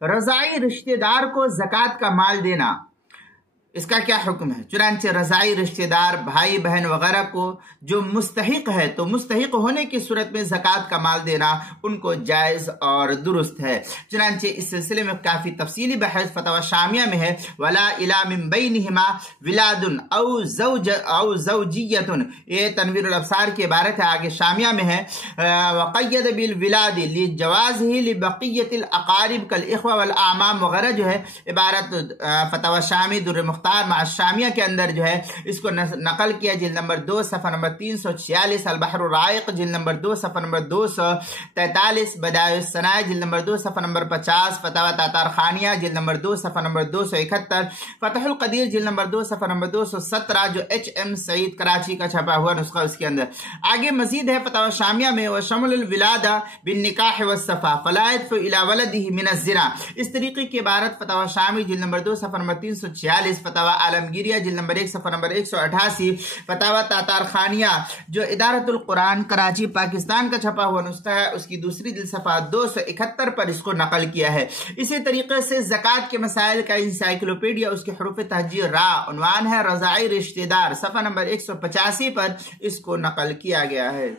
رضاعی رشتہ دار کو زکوٰۃ کا مال دینا، اس کا کیا حکم ہے؟ چنانچہ رضاعی رشتہ دار بھائی بہن وغیرہ کو جو مستحق ہے تو مستحق ہونے کی صورت میں زکوٰۃ کا مال دینا ان کو جائز اور درست ہے۔ چنانچہ اس سلسلے میں کافی تفصیلی بحث فتاوی شامیہ میں ہے۔ ولا الا من بینہما ولاد او زوجیۃ، یہ تنویر الابصار کی عبارت ہے، آگے شامیہ میں ہے۔ وقید بالولاد لجوازہ لبقیۃ الاقارب کالاخوہ والاعمام وغیرہ جو ہے عبارت فتاوی شامی در مختار مع الشامیہ کے اندر جو ہے اس کو نقل کیا، جلد نمبر 2 صفحہ نمبر 346، البحر الرائق جلد نمبر 2 صفحہ نمبر 243، بدائع الصنائع جلد نمبر 2 صفحہ نمبر 50، فتاوی تاتار خانیہ جلد نمبر 2 صفحہ نمبر 271، فتح القدیر جلد نمبر 2 صفحہ نمبر 217 جو HM سعید کراچی کا چھپا ہوا نسخہ اس کے اندر۔ آگے مزید ہے فتاوی شامیہ میں، وشمل الولاد بالنکاح والصفا فلا يدفع الى ولده من الزنا، اس طریقے کی عبارت فتاوی شامی جلد نمبر 2 صفحہ نمبر 346، فتاوی عالمگیریہ جلد نمبر 1 صفحہ نمبر 188، فتاوی تاتار خانیہ جو ادارت القرآن کراچی پاکستان کا چھپا ہوا نسخہ ہے اس کی دوسری جلد صفحہ 271 پر اس کو نقل کیا ہے۔ اسی طریقے سے زکوٰۃ کے مسائل کا انسائکلوپیڈیا اس کے حروف تہجی را عنوان ہے رضاعی رشتہ دار، صفحہ نمبر 185 پر اس کو نقل کیا گیا ہے۔